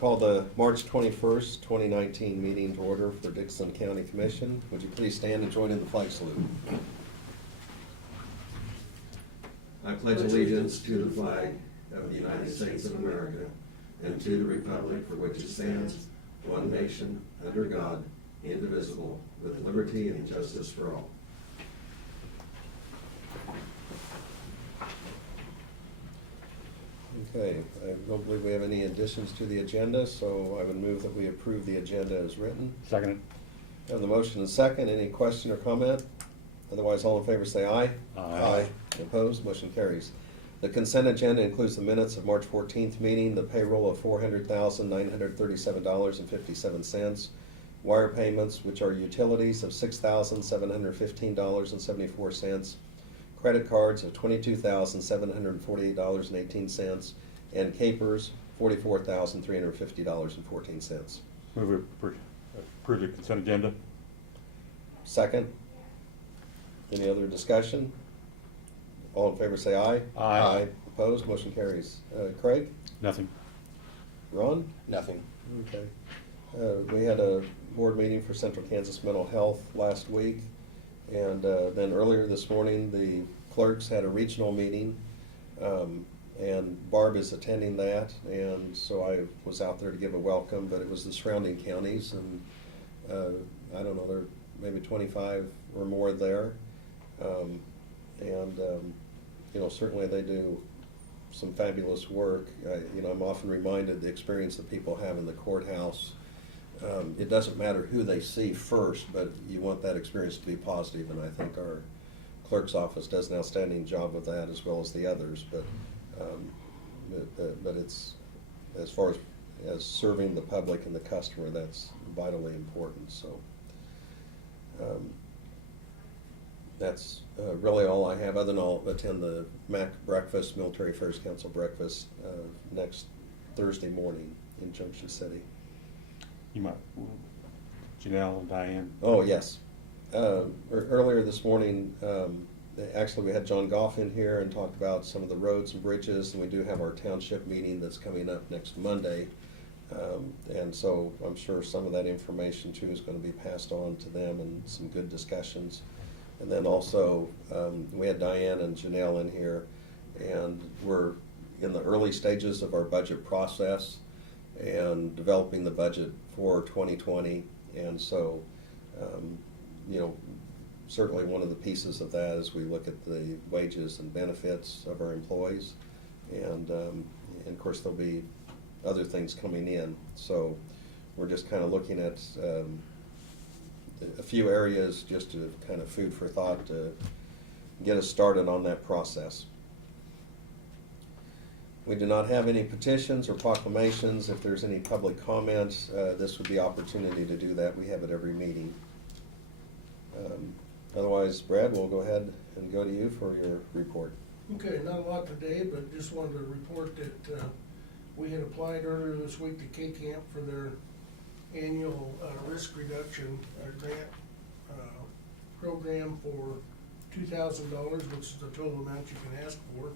Call the March 21st, 2019 meeting to order for Dixon County Commission. Would you please stand and join in the flag salute? I pledge allegiance to the flag of the United States of America and to the republic for which it stands, one nation, under God, indivisible, with liberty and justice for all. Okay, I don't believe we have any additions to the agenda, so I would move that we approve the agenda as written. Second. Have the motion and second. Any question or comment? Otherwise, all in favor say aye. Aye. Opposed? Motion carries. The consent agenda includes the minutes of March 14th meeting, the payroll of $400,937.57, wire payments, which are utilities, of $6,715.74, credit cards of $22,748.18, and capers, $44,350.14. Move to approve the consent agenda. Second. Any other discussion? All in favor say aye. Aye. Opposed? Motion carries. Craig? Nothing. Ron? Nothing. Okay. We had a board meeting for Central Kansas Mental Health last week, and then earlier this morning, the clerks had a regional meeting, and Barb is attending that, and so I was out there to give a welcome, but it was the surrounding counties, and I don't know, there are maybe 25 or more there, you know, certainly they do some fabulous work. You know, I'm often reminded the experience that people have in the courthouse. It doesn't matter who they see first, but you want that experience to be positive, and I think our clerk's office does an outstanding job of that, as well as the others. But it's, as far as serving the public and the customer, that's vitally important. So that's really all I have, other than I'll attend the MAC breakfast, Military Affairs Council breakfast, next Thursday morning in Junction City. You might, Janelle and Diane. Oh, yes. Earlier this morning, actually we had John Goff in here and talked about some of the roads and bridges, and we do have our township meeting that's coming up next Monday. And so I'm sure some of that information too is going to be passed on to them, and some good discussions. And then also, we had Diane and Janelle in here, and we're in the early stages of our budget process and developing the budget for 2020. And so, you know, certainly one of the pieces of that is we look at the wages and benefits of our employees, and of course there'll be other things coming in. So we're just kind of looking at a few areas just to kind of food for thought to get us started on that process. We do not have any petitions or proclamations. If there's any public comments, this would be opportunity to do that. We have it every meeting. Otherwise, Brad, we'll go ahead and go to you for your report. Okay, not a lot today, but just wanted to report that we had applied earlier this week to K-Camp for their annual risk reduction grant program for $2,000, which is the total amount you can ask for.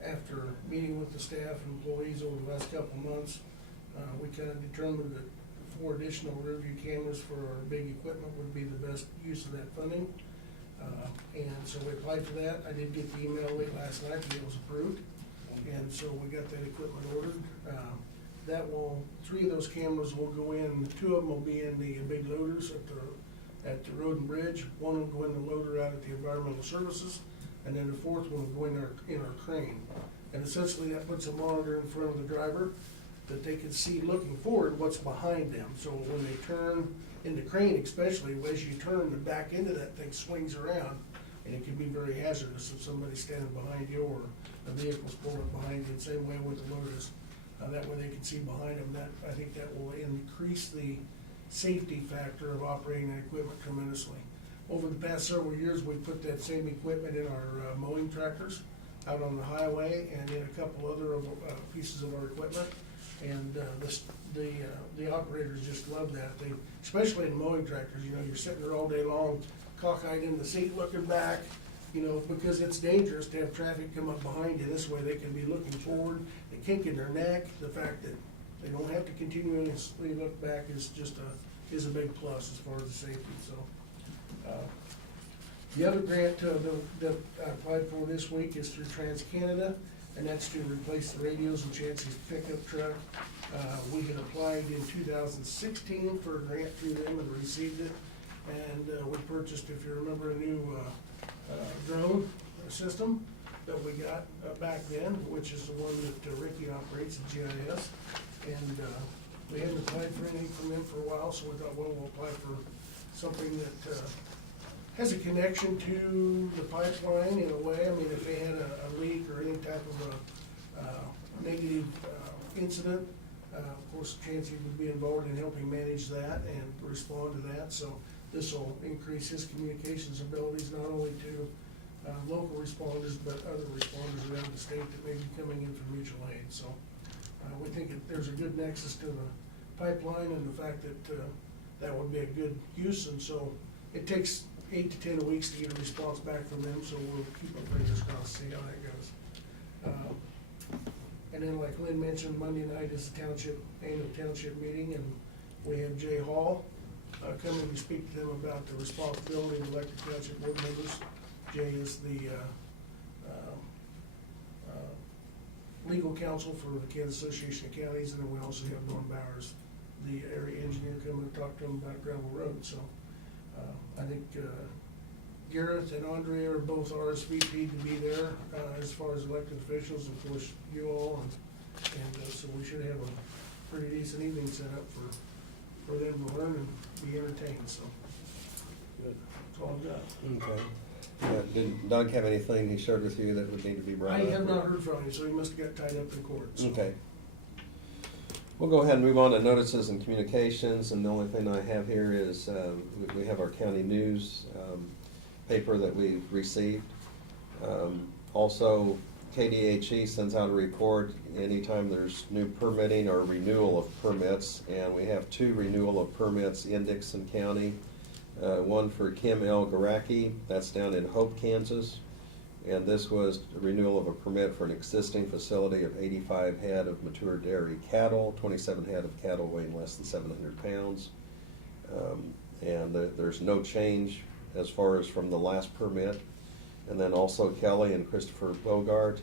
After meeting with the staff and employees over the last couple of months, we kind of determined that 4 additional rear view cameras for our big equipment would be the best use of that funding. And so we applied for that. I did get the email late last night that it was approved. And so we got that equipment ordered. That will, 3 of those cameras will go in, 2 of them will be in the big loaders at the road and bridge. 1 will go in the loader out at the environmental services, and then the 4th one will go in our crane. And essentially that puts a monitor in front of the driver that they can see looking forward what's behind them. So when they turn in the crane, especially as you turn, the back end of that thing swings around, and it can be very hazardous if somebody's standing behind you or a vehicle's pulling up behind you. The same way with the loaders. That way they can see behind them. I think that will increase the safety factor of operating that equipment tremendously. Over the past several years, we put that same equipment in our mowing tractors out on the highway, and in a couple other pieces of our equipment. And the operators just love that. Especially in mowing tractors, you know, you're sitting there all day long, cockeyed in the seat, looking back, you know, because it's dangerous to have traffic come up behind you. This way they can be looking forward, the kink in their neck, the fact that they don't have to continuously look back is is a big plus as far as the safety, so. The other grant that I applied for this week is through TransCanada, and that's to replace the radios in Chancey's pickup truck. We had applied in 2016 for a grant through them and received it. And we purchased, if you remember, a new drone system that we got back then, which is the one that Ricky operates at GIS. And we hadn't applied for anything from them for a while, so we thought, well, we'll apply for something that has a connection to the pipeline in a way. I mean, if they had a leak or any type of a negative incident, of course, Chancey would be involved in helping manage that and respond to that. So this will increase his communications abilities, not only to local responders, but other responders around the state that may be coming in from mutual aid. So we think there's a good nexus to the pipeline and the fact that that would be a good use. And so it takes 8 to 10 weeks to get a response back from them, so we'll keep our fingers crossed to see how that goes. And then, like Lynn mentioned, Monday night is the annual township meeting, and we have Jay Hall coming to speak to them about the responsibility of elected township board members. Jay is the legal counsel for the Kansas Association of Counties, and then we also have Norm Bowers, the area engineer, coming to talk to them about gravel road. So I think Garrett and Andrea are both RSVP'd to be there as far as elected officials, of course, you all, and so we should have a pretty decent evening set up for them to learn and be entertained, so. Good. That's all I've got. Okay. Did Doug have anything he shared with you that would need to be brought I up? have not heard from him, so he must have got tied up in court, so. Okay. We'll go ahead and move on to notices and communications, and the only thing I have here is we have our county news paper that we've received. Also, KDHE sends out a report anytime there's new permitting or renewal of permits, and we have 2 renewal of permits in Dixon County. One for Kim L. Garacki, that's down in Hope, Kansas. And this was a renewal of a permit for an existing facility of 85 head of mature dairy cattle, 27 head of cattle weighing less than 700 pounds. And there's no change as far as from the last permit. And then also Kelly and Christopher Bogart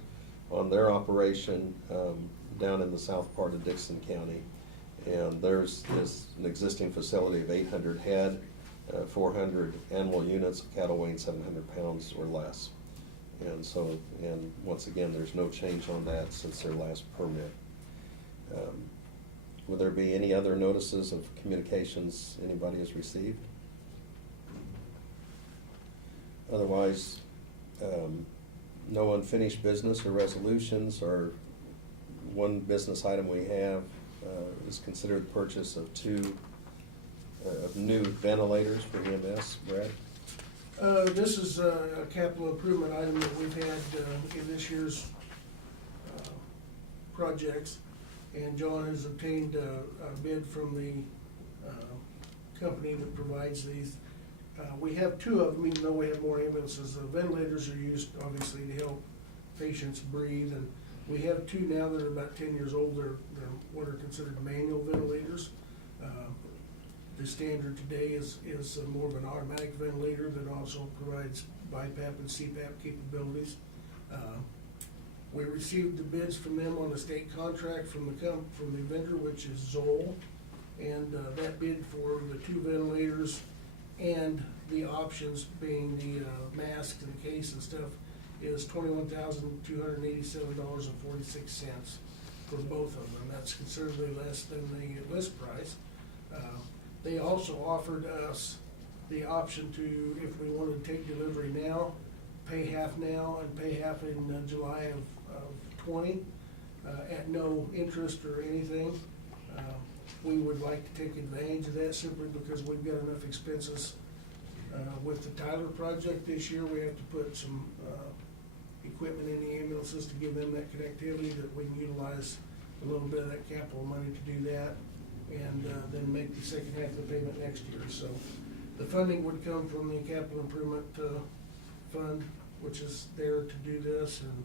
on their operation down in the south part of Dixon County. And there's an existing facility of 800 head, 400 animal units of cattle weighing 700 pounds or less. And so, and once again, there's no change on that since their last permit. Will there be any other notices of communications anybody has received? Otherwise, no unfinished business or resolutions, or one business item we have is considered the purchase of 2 new ventilators for EMS. Brad? This is a capital improvement item that we've had in this year's projects, and John has obtained a bid from the company that provides these. We have 2 of them, even though we have more ambulances. The ventilators are used, obviously, to help patients breathe, and we have 2 now that are about 10 years old. They're what are considered manual ventilators. The standard today is more of an automatic ventilator that also provides BiPAP and CPAP capabilities. We received the bids from them on a state contract from the vendor, which is Zoll, and that bid for the 2 ventilators and the options being the mask and the case and stuff is $21,287.46 for both of them. That's considerably less than the list price. They also offered us the option to, if we wanted to take delivery now, pay half now and pay half in July of 20 at no interest or anything. We would like to take advantage of that simply because we've got enough expenses with the Tyler project this year. We have to put some equipment in the ambulances to give them that connectivity, that we can utilize a little bit of that capital money to do that, and then make the second half of the payment next year. So the funding would come from the capital improvement fund, which is there to do this, and,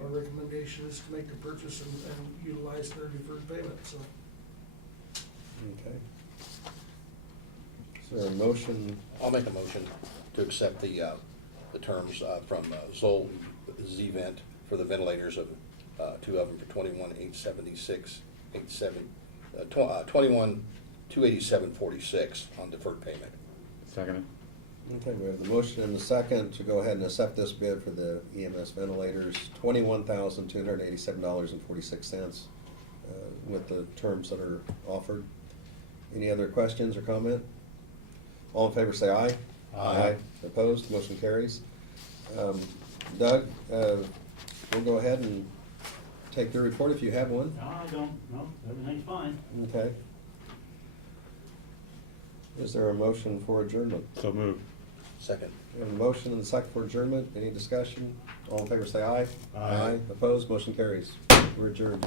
our recommendation is to make the purchase and utilize their deferred payment, so. Okay. Is there a motion? I'll make a motion to accept the terms from Zoll Z-Vent for the ventilators of two of them for $21,876, 21,287.46 on deferred payment. Second. Okay, we have the motion and the second to go ahead and accept this bid for the EMS ventilators, $21,287.46, with the terms that are offered. Any other questions or comment? All in favor say aye. Aye. Opposed, motion carries. Doug, we'll go ahead and take the report if you have one. No, I don't, no, everything's fine. Okay. Is there a motion for adjournment? So moved. Second. We have a motion and a second for adjournment. Any discussion? All in favor say aye. Aye. Opposed, motion carries. We're adjourned.